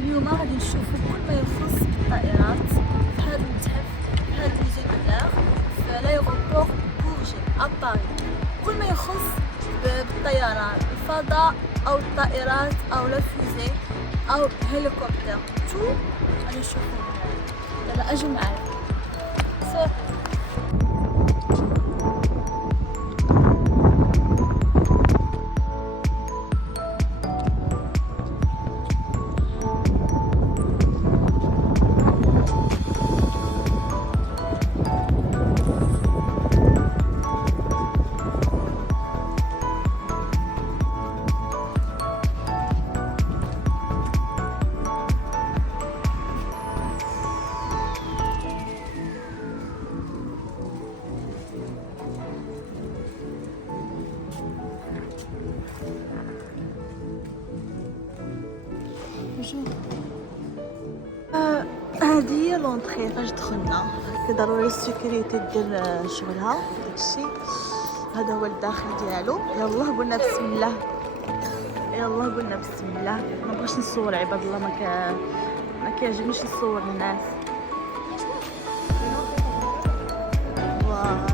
اليوم غادي نشوفوا كل ما يخص الطائرات في هذا المتحف، في هذا الميزي دو لار في لايغوبور بورجي اباري. كل ما يخص بالطيران، الفضاء او الطائرات او لا فوزي او هليكوبتر، تو غادي نشوفوا. يلا اجوا معايا. هذه هي لونطري فاش دخلنا. ضروري السيكوريتي دير شغلها داكشي. هذا هو الداخل ديالو. يلا قلنا بسم الله، يلا قلنا بسم الله. ما بغيتش نصور عباد الله، ما كيعجبنيش نصور الناس. فوالا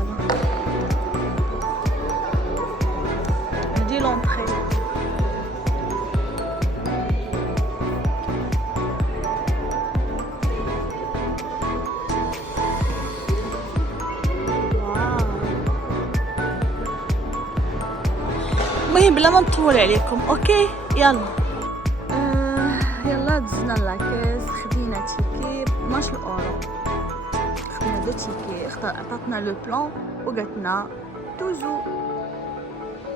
هذه لونطري. المهم بلا ما نطول عليكم، اوكي يلا. يلا دزنا لاكيس، خدينا تيكي 12 اورو. خدينا دو تيكي، عطاتنا لو بلان وقالتنا دوزو.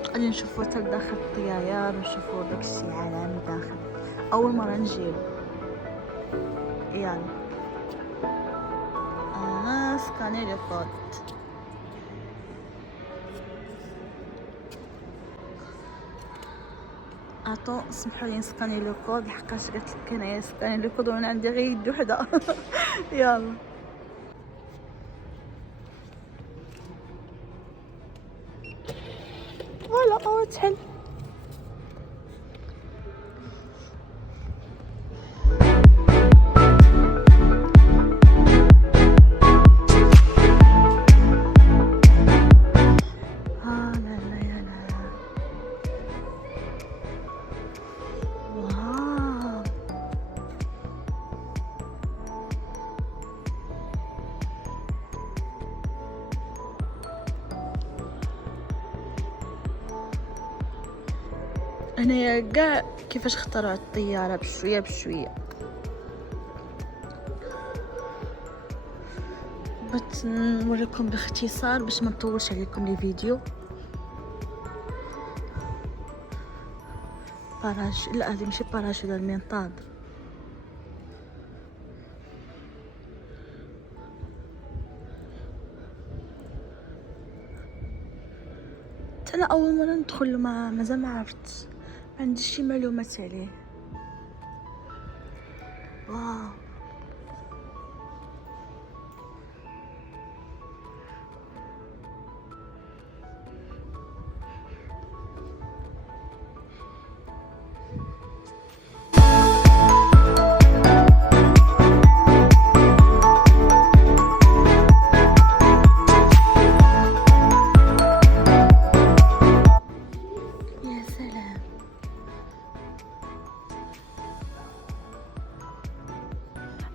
غادي نشوفو حتى لداخل الطياره، نشوفو داكشي عالم داخل. اول مره نجيو. يلا سكاني لو كود. عطو سمحوا لي نسكاني لو كود، لحقاش قالت لك انايا سكاني لو كود وانا عندي غير يد وحده. يلا فوالا هو تحل. هنايا كاع كيفاش اخترعوا الطياره بشويه بشويه. بغيت نوريكم باختصار باش ما نطولش عليكم لي فيديو. باراش، لا هذه ماشي باراشوت، هذا المنطاد. انا اول مره ندخل، مازال ما عرفت، ما عنديش شي معلومات عليه. واو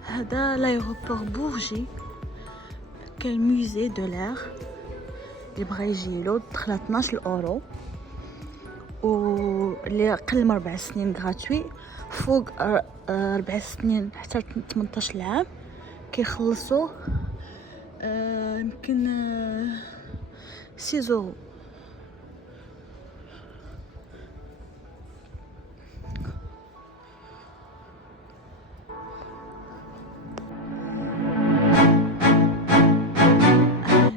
هذا لايغوبور بورجي. كاين ميزي دو لار اللي بغا يجيلو دخل 12 اورو، واللي اقل من 4 سنين غراتوي، فوق 4 سنين حتى 18 عام كيخلصوا يمكن 6 اورو.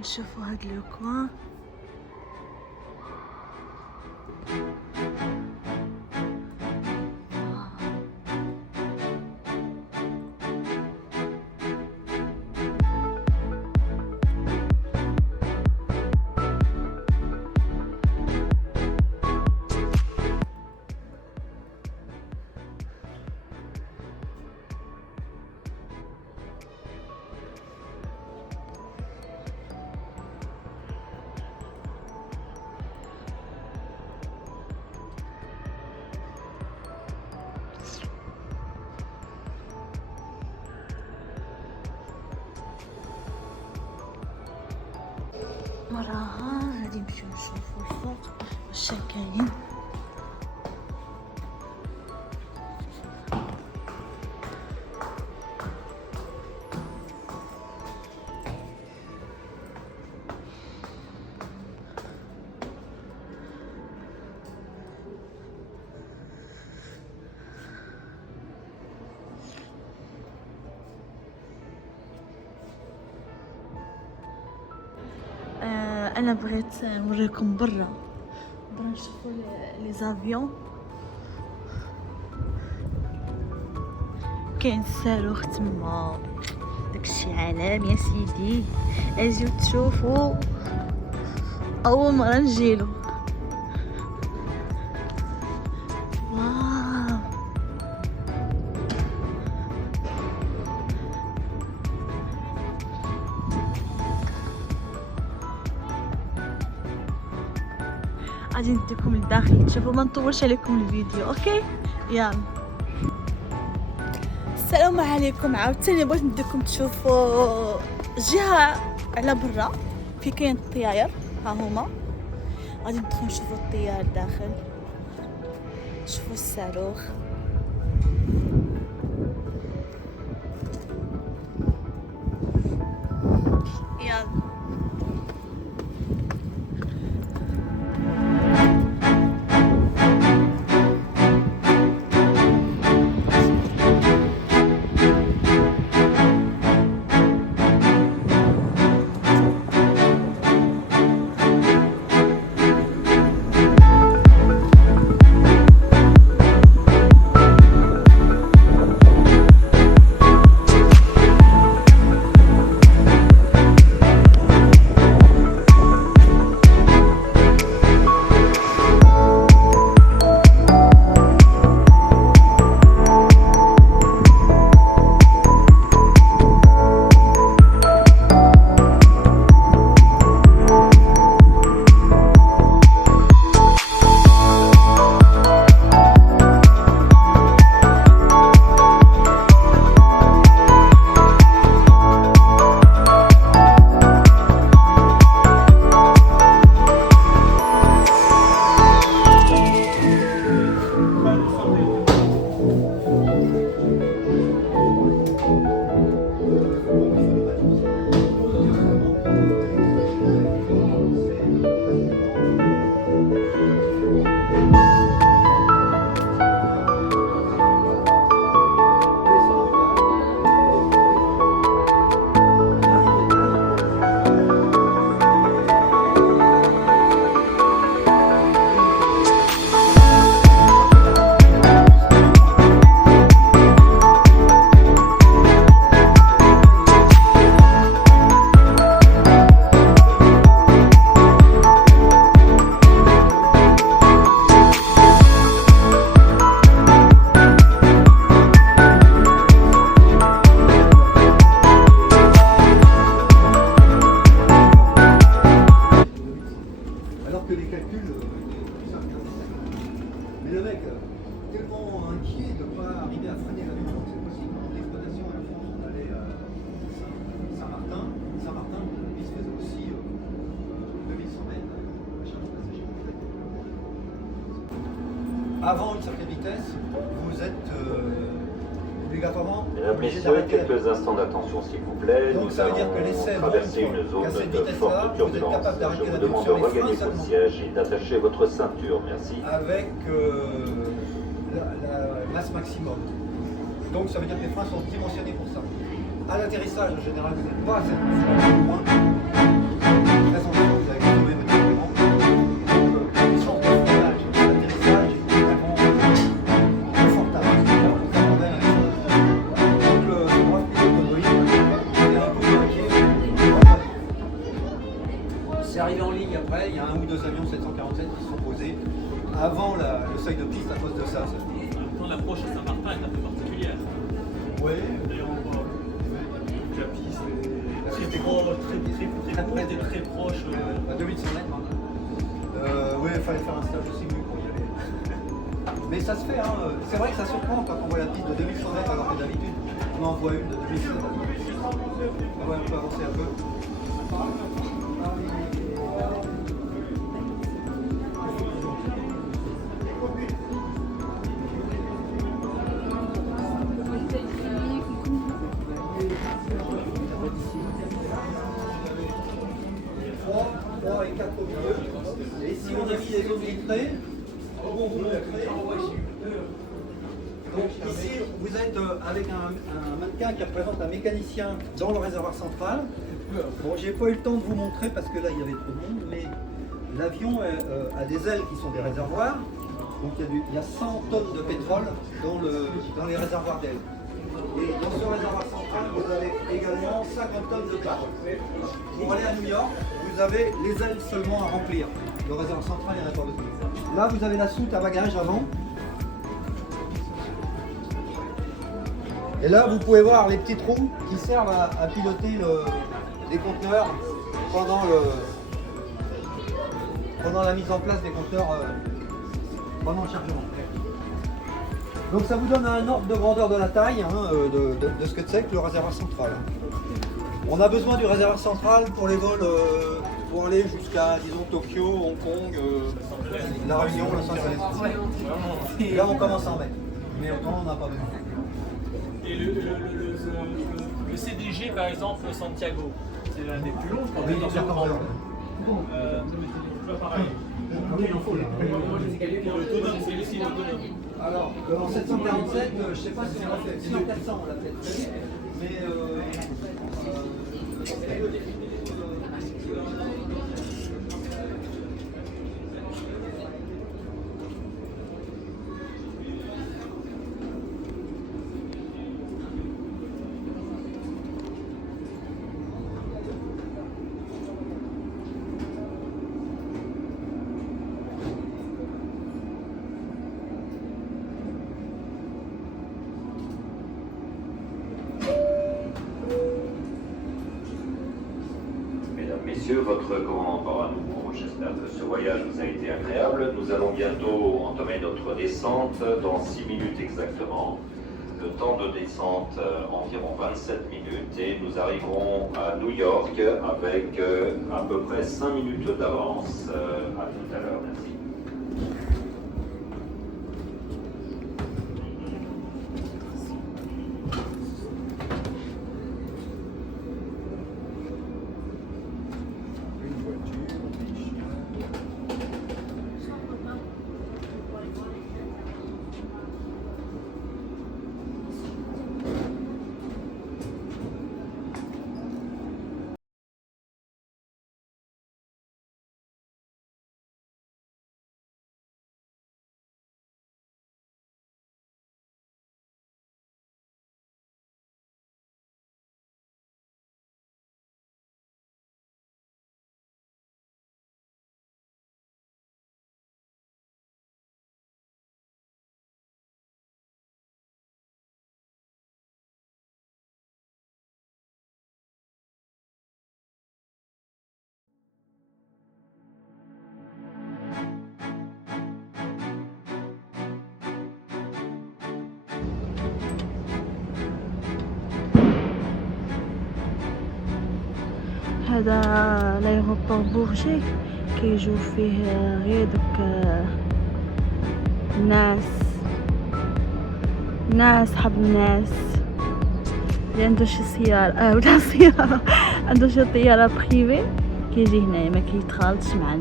نشوفوا هاد لو كوان. وراها غادي نمشيو نشوفو الفوق واش كاين. انا بغيت نوريكم برا نشوفوا لي زافيون. كاين الصاروخ تما، داكشي عالم يا سيدي. اجيو تشوفوا اول مره نجيلو. واو غادي نديكم للداخل تشوفوا، ما نطولش عليكم الفيديو. اوكي يلا السلام عليكم. عاوتاني بغيت نديكم تشوفوا جهه على برا في كاين الطياير. ها هما غادي ندخلوا نشوفوا الطيار داخل، شوفوا الصاروخ. يلا avant une certaine vitesse, vous êtes obligatoirement... Mesdames, Messieurs, quelques instants d'attention s'il vous plaît. Donc nous ça veut dire allons que l'essai traverser montre une zone qu'à cette de vitesse-là, forte vous êtes turbulence. capable d'arrêter Je la vous demande de sur les freins regagner votre seulement. siège et d'attacher votre ceinture. Merci. Avec la masse maximum. Donc ça veut dire que les freins sont dimensionnés pour ça. À l'atterrissage, en général, vous n'êtes pas à cette moins. Très attention, vous avez consommé votre équipement. Donc, l'essence de freinage, l'atterrissage est vraiment confortable. C'est-à-dire que vous avez donc le brave pilote de Boeing est un peu inquiet. C'est arrivé en ligne après, il y a un ou deux avions 747 qui se sont posés avant le seuil de piste à cause de ça. L'approche à Saint-Martin est un peu particulière. Oui. D'ailleurs, on voit la piste est très proche. À 2100 mètres. Oui, il fallait faire un stage de simu pour y aller. Mais ça se fait, hein. C'est vrai que ça surprend quand on voit la piste de 2100 mètres alors que d'habitude on en voit une de 2700 mètres. Ah ouais, on peut avancer un peu. 3 et 4 au milieu. Et ici, on a mis les zones vitrées. Pour vous montrer. Donc ici, vous êtes avec un mannequin qui représente un mécanicien dans le réservoir central. Bon, j'ai pas eu le temps de vous montrer parce que là, il y avait trop de monde, mais l'avion a des ailes qui sont des réservoirs. Donc il y a 100 tonnes de pétrole dans les réservoirs d'ailes. Et dans ce réservoir central, vous avez également 50 tonnes de pétrole. Pour aller à New York, vous avez les ailes seulement à remplir. Le réservoir central, il n'y en a pas besoin. Là, vous avez la soute à bagages avant. Et là, vous pouvez voir les petits trous qui servent à piloter les conteneurs pendant la mise en place des conteneurs pendant le chargement. Donc ça vous donne un ordre de grandeur de la taille de ce que c'est que le réservoir central. On a besoin du réservoir central pour les vols pour aller jusqu'à, disons, Tokyo, Hong Kong, La Réunion, Los Angeles. Là, on commence à en mettre. Mais autrement, on n'a pas besoin. Et le CDG, par exemple, Santiago, c'est l'un des plus longs. Oui, dans certains heures. Pas pareil. L'autonome, c'est ici l'autonome. Alors, en 747, je ne sais pas si on l'a fait. Si en 400, on l'a fait. Mais Messieurs, votre grand port à nouveau. J'espère que ce voyage vous a été agréable. Nous allons bientôt entamer notre descente dans 6 minutes exactement. Le temps de descente environ 27 minutes et nous arriverons à New York avec à peu près 5 minutes d'avance. À tout à l'heure, merci. هذا لايغوبور بورجي كيجيو فيه غير دوك ناس حب الناس اللي عنده شي سيارة ولا سيارة عنده شي طيارة بريفي كيجي هنايا ما كيتخالطش مع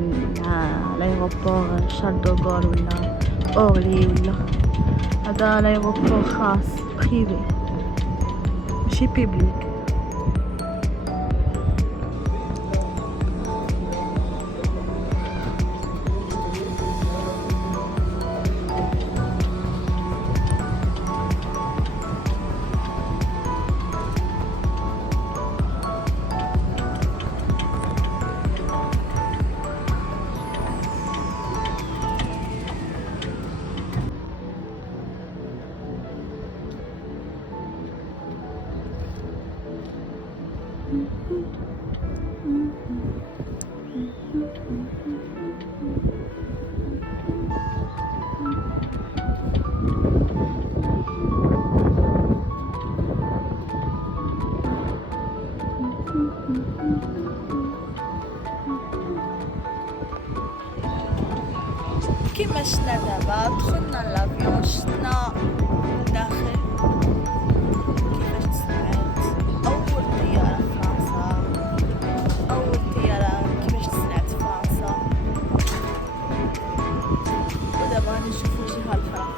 لايغوبور شارل دوغول ولا اورلي ولا هذا لايغوبور خاص بريفي ماشي بيبليك. كما شفنا دابا دخلنا لافيون شفنا داخل كيفاش تصنعت اول طياره في فرنسا، اول طياره كيفاش تصنعت في فرنسا. ودابا غادي نشوفو الجهه الاخرى.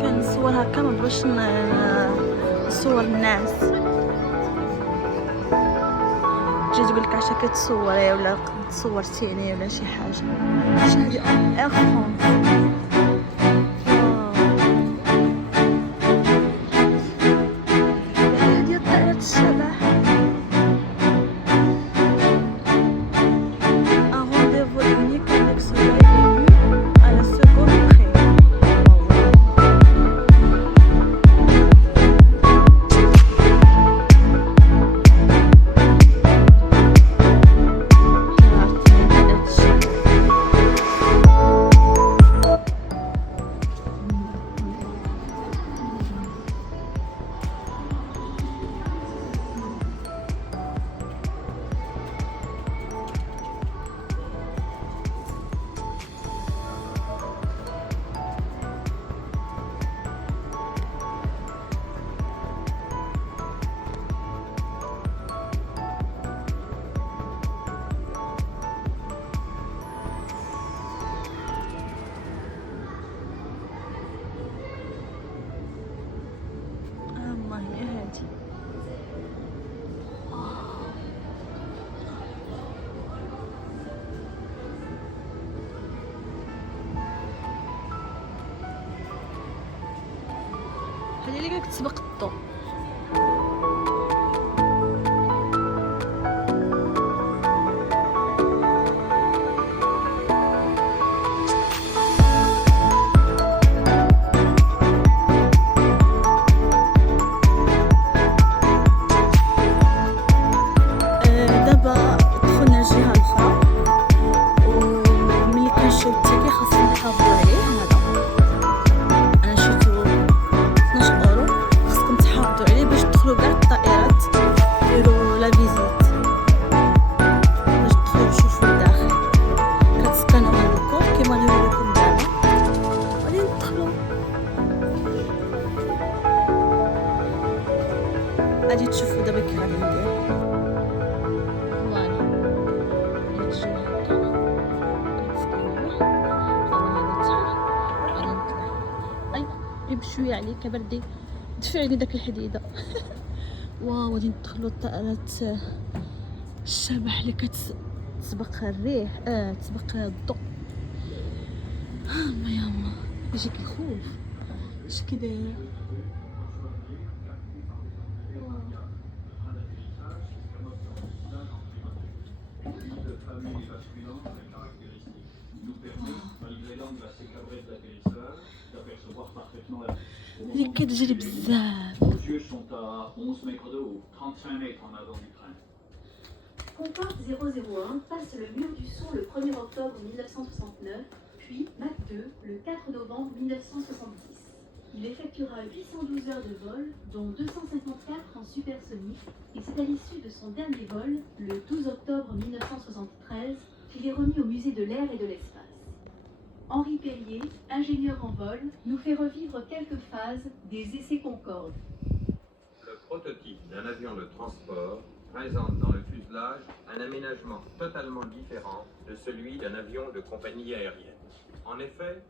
كنصور هكا مبغيتش نصور الناس. تجي تقولك عشا كتصوري ولا تصورتيني ولا شي حاجه. واش هادي اير فرونس؟ هادي طائرة الشبح. Un rendez-vous unique avec soleil et vue à la seconde près. هذه اللي كتسبق الضو. دابا دخلنا الجهة الأخرى وملي كنشريو التيكي خاصنا نحافظو عليه هذا. كي غادي ندير فوالا يتجيو هكا كيتسكيو انا هادي تحل غادي نطلع اي بشويه عليك بردي دفع لي داك الحديده واو غادي ندخلو الطائرات الشبح اللي كتسبق الريح تسبق الضوء ما ياما يجيك الخوف اش كي دايره اللي كتجري بزاف Concorde 001 passe le mur du son le 1er octobre 1969, puis Mach 2 le 4 novembre 1970. Il effectuera 812 heures de vol, dont 254 en supersonique, et c'est à l'issue de son dernier vol, le 12 octobre 1973, qu'il est remis au musée de l'air et de l'espace. Henri Perrier, ingénieur en vol, nous fait revivre quelques phases des essais Concorde. Le prototype d'un avion de transport présente dans le fuselage un aménagement totalement différent de celui d'un avion de compagnie aérienne. En effet,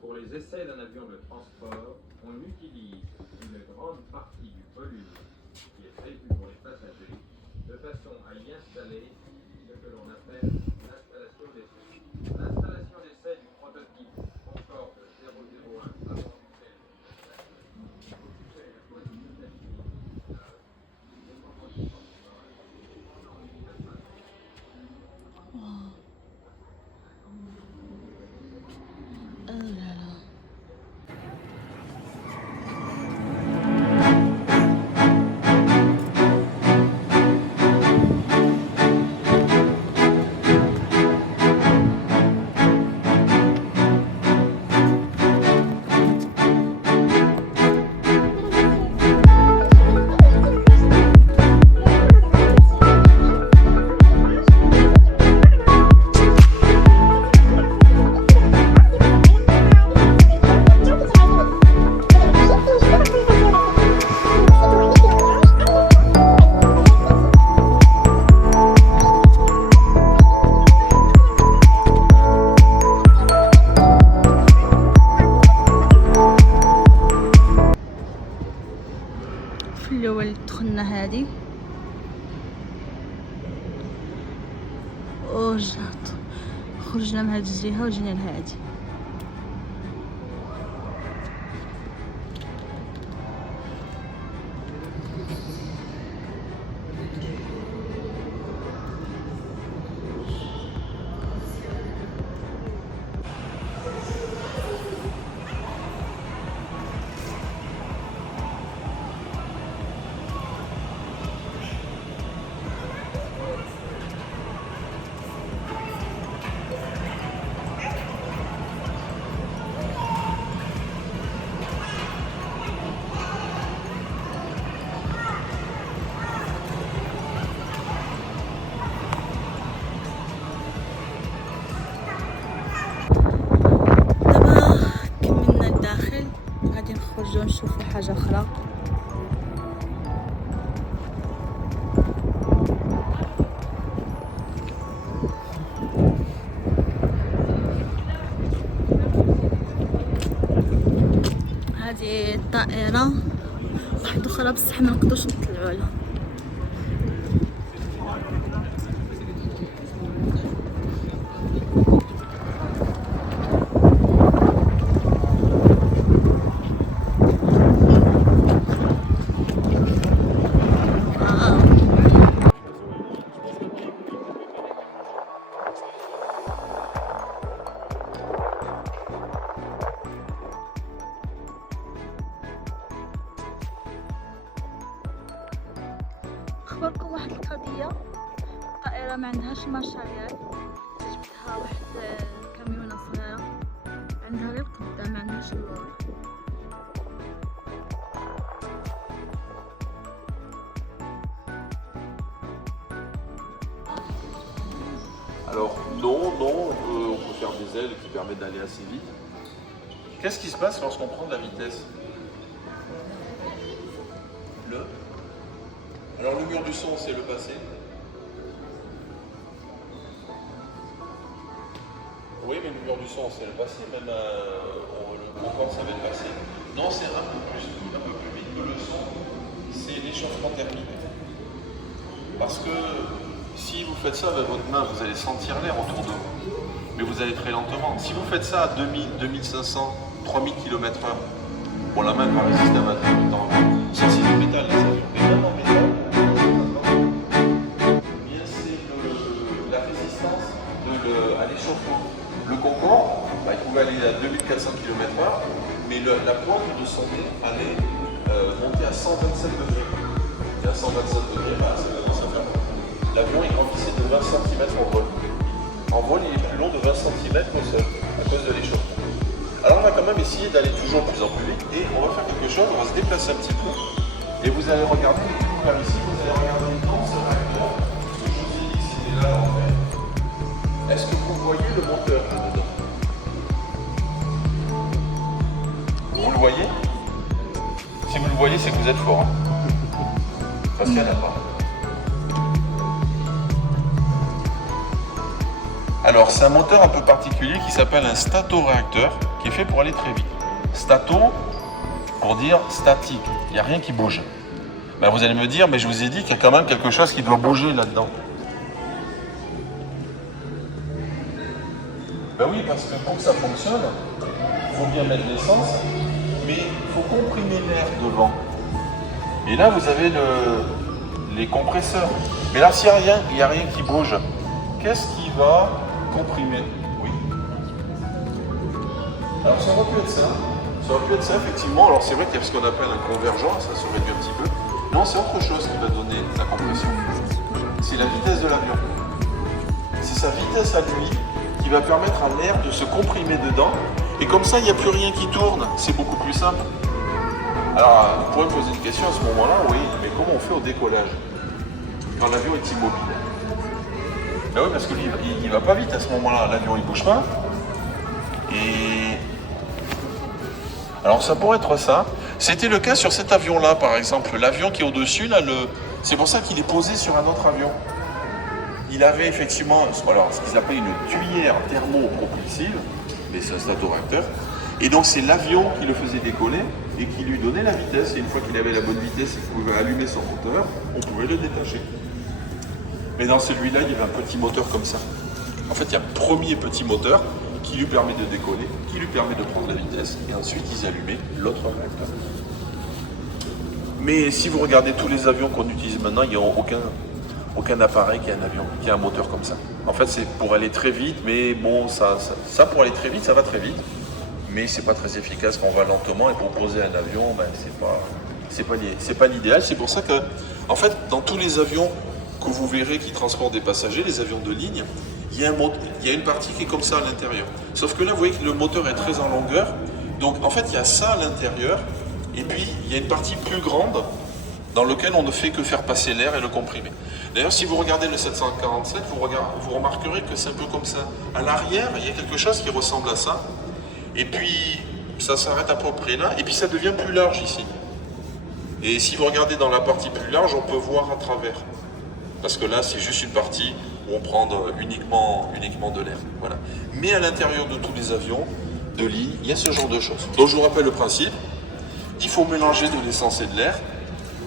pour les essais d'un avion de transport, on utilise une grande partie du volume qui est prévu pour les passagers de façon à y installer ce que l'on appelle l'installation d'essai. L'installation d'essai du prototype Concorde 001 avant duquel في الاول دخلنا هادي ورجعت خرجنا من هاد الجهه وجينا لهادي نخرجوا نشوفوا حاجه اخرى هذه الطائره واحده اخرى بصح ما نقدرش نطلعوا لها أخبركم واحد القضية الطائرة ما عندهاش مارشاريال جبتها واحد كاميونة صغيرة عندها غير القدام ما عندهاش اللور Alors non, on peut faire des ailes qui permettent d'aller assez vite. Qu'est-ce qui se passe lorsqu'on prend de la vitesse? Alors Alors le mur du son, c'est le passé. Oui, mais le mur du son, c'est le passé. Même le confort, ça va être le passé. Non, c'est un peu plus vite que le son. C'est l'échauffement thermique. Parce que si vous faites ça avec votre main, vous allez sentir l'air autour de vous. Mais vous allez très lentement. Si vous faites ça à 2000, 2500, 3000 km/h, bon, la main va résister à 28 temps. Ça, c'est du métal, les avions. Mais même en métal, bien c'est la résistance à l'échauffement. Le Concorde, il pouvait aller à 2400 km/h, mais la pointe de son nez allait monter à 127 degrés. Et à 127 degrés, ça commence à faire. L'avion est grandissait de 20 cm en vol. En vol, il est plus long de 20 cm au sol, à cause de l'échauffement. Alors on va quand même essayer d'aller toujours de plus en plus vite, et on va faire quelque chose, on va se déplacer un petit peu, et vous allez regarder, vers ici, vous allez regarder dans ce réacteur, je vous ai dit que c'était là en fait. Est-ce que vous voyez le moteur là-dedans? Vous le voyez? Si vous le voyez, c'est que vous êtes fort. Hein, parce qu'il n'y en a pas. Alors, c'est un moteur un peu particulier qui s'appelle un statoréacteur, qui est fait pour aller très vite. Stato, pour dire statique, il n'y a rien qui bouge. Ben, vous allez me dire, mais je vous ai dit qu'il y a quand même quelque chose qui doit bouger là-dedans. Ben oui, parce que pour que ça fonctionne, il faut bien mettre l'essence, mais il faut comprimer l'air devant. Et là, vous avez les compresseurs. Mais là, s'il n'y a rien qui bouge, qu'est-ce qui va comprimer? Oui. Alors, ça aurait pu être ça. Ça aurait pu être ça, effectivement. Alors, c'est vrai qu'il y a ce qu'on appelle un convergent, ça se réduit un petit peu. Non, c'est autre chose qui va donner la compression. C'est la vitesse de l'avion. C'est sa vitesse à lui qui va permettre à l'air de se comprimer dedans. Et comme ça, il n'y a plus rien qui tourne. C'est beaucoup plus simple. Alors, vous pourrez me poser une question à ce moment-là. Oui, mais comment on fait au décollage quand l'avion est immobile? Ben oui, parce que lui, il va pas vite à ce moment-là. L'avion, il bouge pas. Et alors, ça pourrait être ça. C'était le cas sur cet avion-là, par exemple. L'avion qui est au-dessus, là, c'est pour ça qu'il est posé sur un autre avion. Il avait effectivement alors, ce qu'ils appellent une tuyère thermopropulsive, mais c'est un statoréacteur. Et donc, c'est l'avion qui le faisait décoller et qui lui donnait la vitesse. Et une fois qu'il avait la bonne vitesse et qu'il pouvait allumer son moteur, on pouvait le détacher. Mais dans celui-là, il y avait un petit moteur comme ça. En fait, il y a un premier petit moteur qui lui permet de décoller, qui lui permet de prendre la vitesse, et ensuite ils allumaient l'autre réacteur. Mais si vous regardez tous les avions qu'on utilise maintenant, il n'y a aucun appareil qui a un avion, qui a un moteur comme ça. En fait, c'est pour aller très vite, mais bon, ça pour aller très vite, ça va très vite, mais c'est pas très efficace quand on va lentement, et pour poser un avion, ben, c'est pas l'idéal. C'est pour ça que, en fait, dans tous les avions que vous verrez qui transportent des passagers, les avions de ligne, il y a une partie qui est comme ça à l'intérieur. Sauf que là, vous voyez que le moteur est très en longueur. Donc, en fait, il y a ça à l'intérieur. Et puis, il y a une partie plus grande dans laquelle on ne fait que faire passer l'air et le comprimer. D'ailleurs, si vous regardez le 747, vous remarquerez que c'est un peu comme ça. À l'arrière, il y a quelque chose qui ressemble à ça. Et puis, ça s'arrête à peu près là. Et puis, ça devient plus large ici. Et si vous regardez dans la partie plus large, on peut voir à travers. Parce que là, c'est juste une partie où on prend uniquement de l'air. Voilà. Mais à l'intérieur de tous les avions de ligne, il y a ce genre de choses. Donc je vous rappelle le principe. Il faut mélanger de l'essence et de l'air.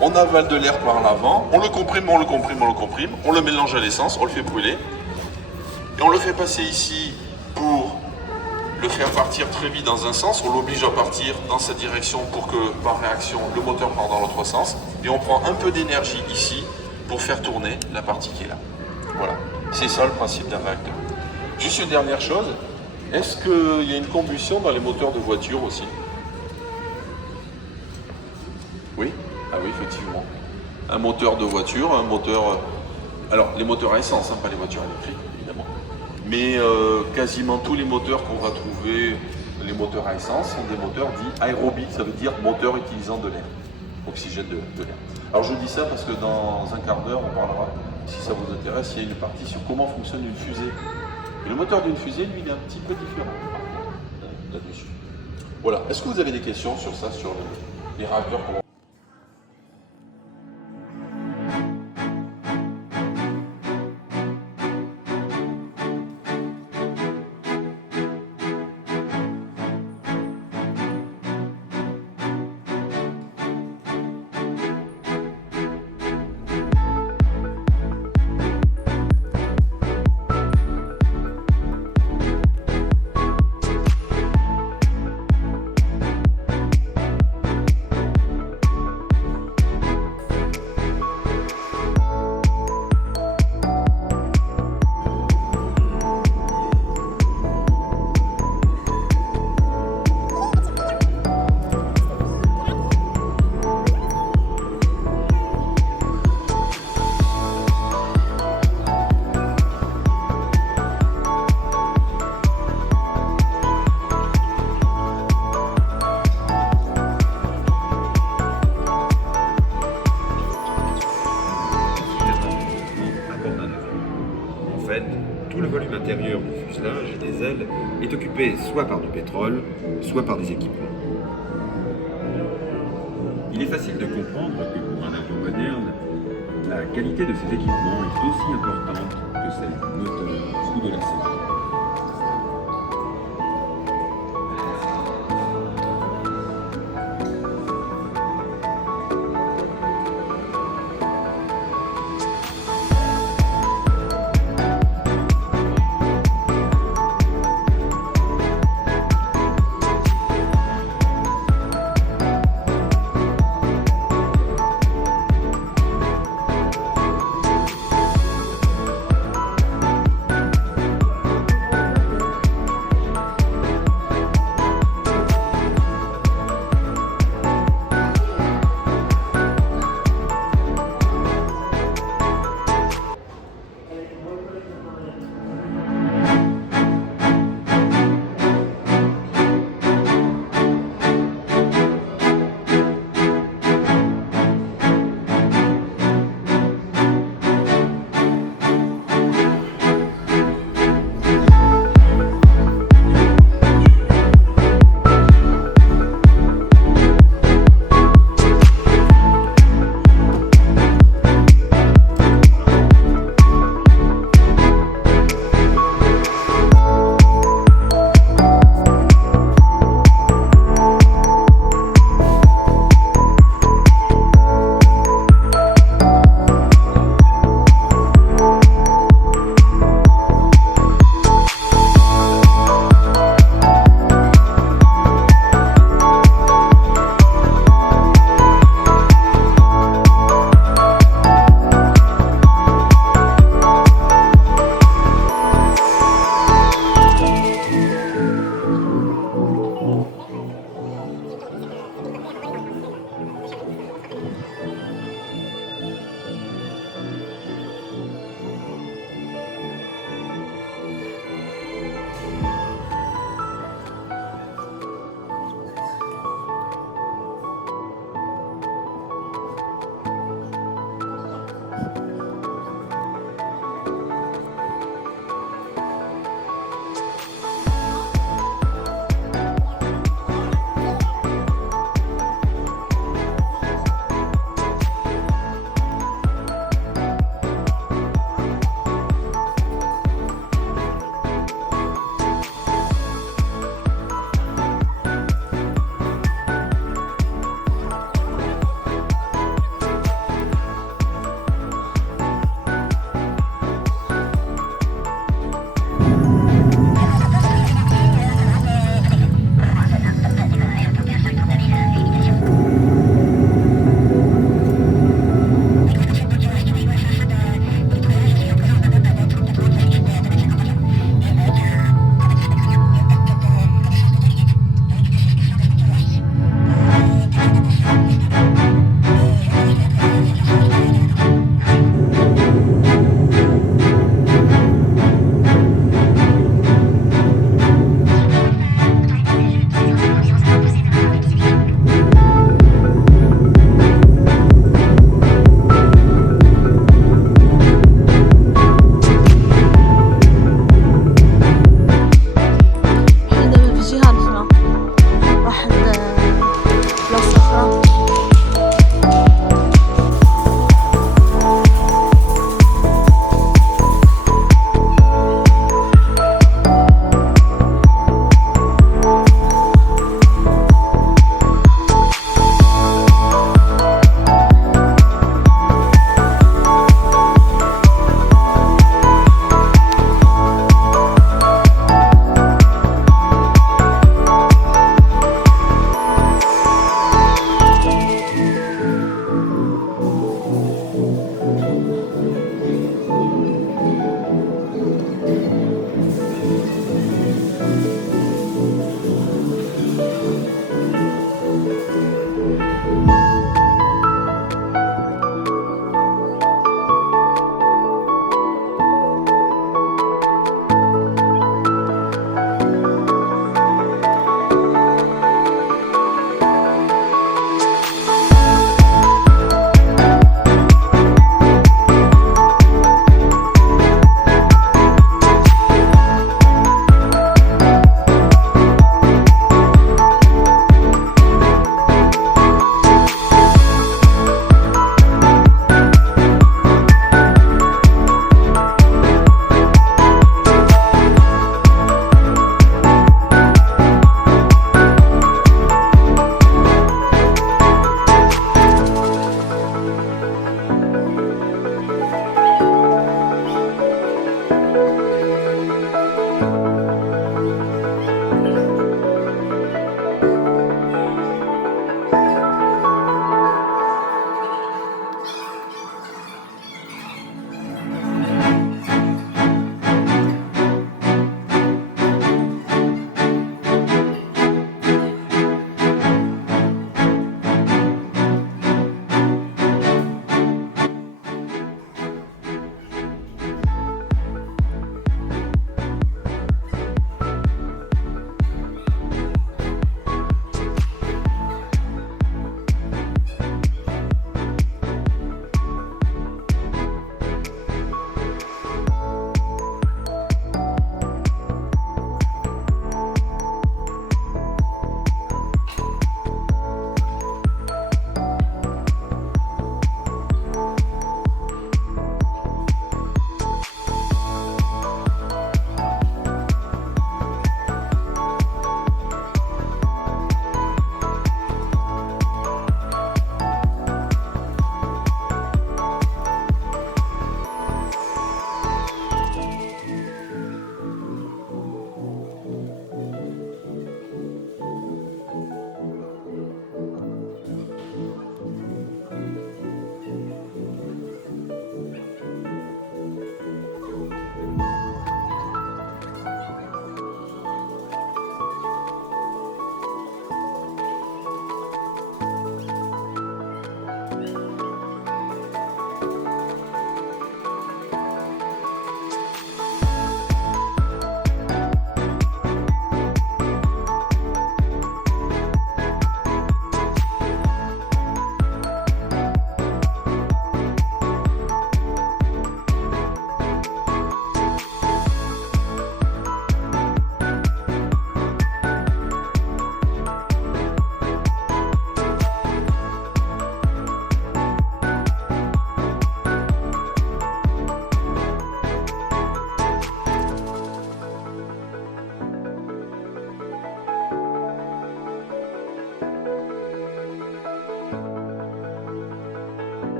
On avale de l'air par l'avant, on le comprime, on le mélange à l'essence, on le fait brûler. Et on le fait passer ici pour le faire partir très vite dans un sens. On l'oblige à partir dans cette direction pour que, par réaction, le moteur parte dans l'autre sens. Et on prend un peu d'énergie ici pour faire tourner la partie qui est là. Voilà, c'est ça le principe d'un réacteur. Juste une dernière chose, est-ce qu'il y a une combustion dans les moteurs de voiture aussi? Oui? Ah oui, effectivement. Un moteur de voiture, un moteur... Alors, les moteurs à essence, hein, pas les voitures électriques, évidemment. Mais quasiment tous les moteurs qu'on va trouver, les moteurs à essence, sont des moteurs dits aérobies, ça veut dire moteur utilisant de l'air, oxygène de l'air. Alors je vous dis ça parce que dans un quart d'heure, on parlera, si ça vous intéresse, il y a une partie sur comment fonctionne une fusée. Et le moteur d'une fusée, lui, il est un petit peu différent là-dessus. Voilà. Est-ce que vous avez des questions sur ça, sur les réacteurs? fait, tout le volume intérieur du fuselage et des ailes est occupé soit par du pétrole, soit par des équipements. Il est facile de comprendre que pour un avion moderne, la qualité de ses équipements est aussi importante que celle du moteur ou de l'assemblage.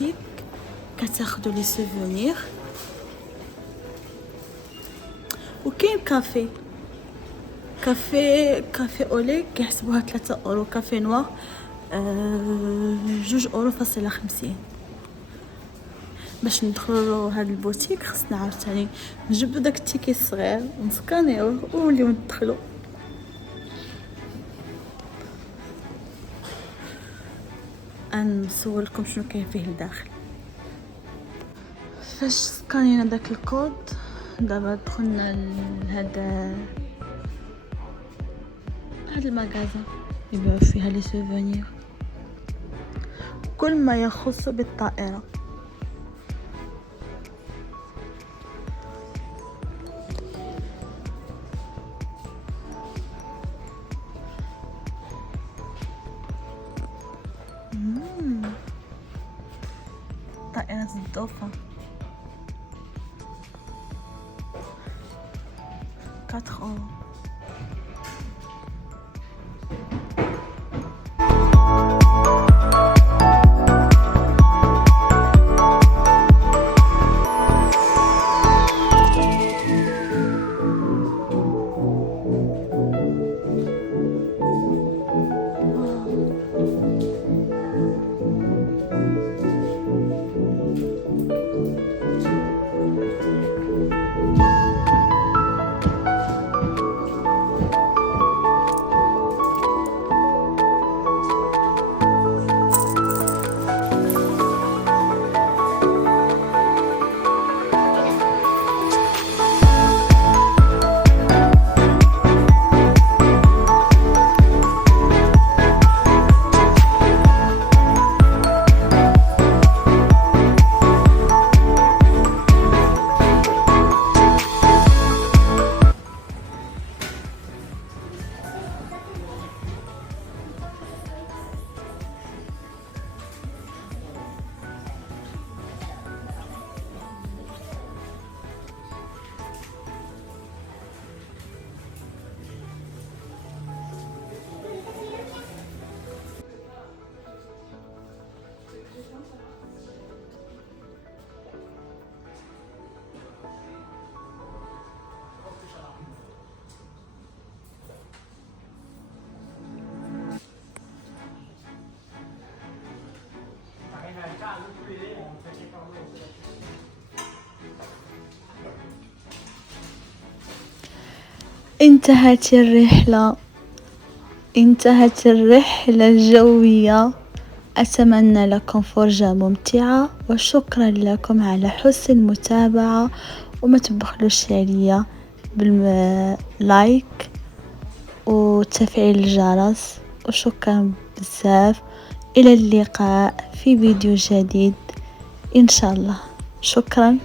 البوتيك كتاخدو لي سوفونير. وكاين كافي اولي كيحسبوها 3 اورو، كافي نوار 2.50 €. باش ندخلو هاد البوتيك خصنا عاوتاني نجبدو داك التيكي الصغير ونسكانيوه ونوليو ندخلو. نصورلكم شنو كاين فيه لداخل. فاش سكانينا داك الكود دابا دخلنا لهذا المغازا يبيعوا فيها لي سوفونير كل ما يخص بالطائرة. طائرة الدوفة 4 €. انتهت الرحلة الجوية. أتمنى لكم فرجة ممتعة وشكرا لكم على حسن المتابعة، وما تبخلوش عليا باللايك وتفعيل الجرس، وشكرا بزاف. إلى اللقاء في فيديو جديد إن شاء الله. شكرا.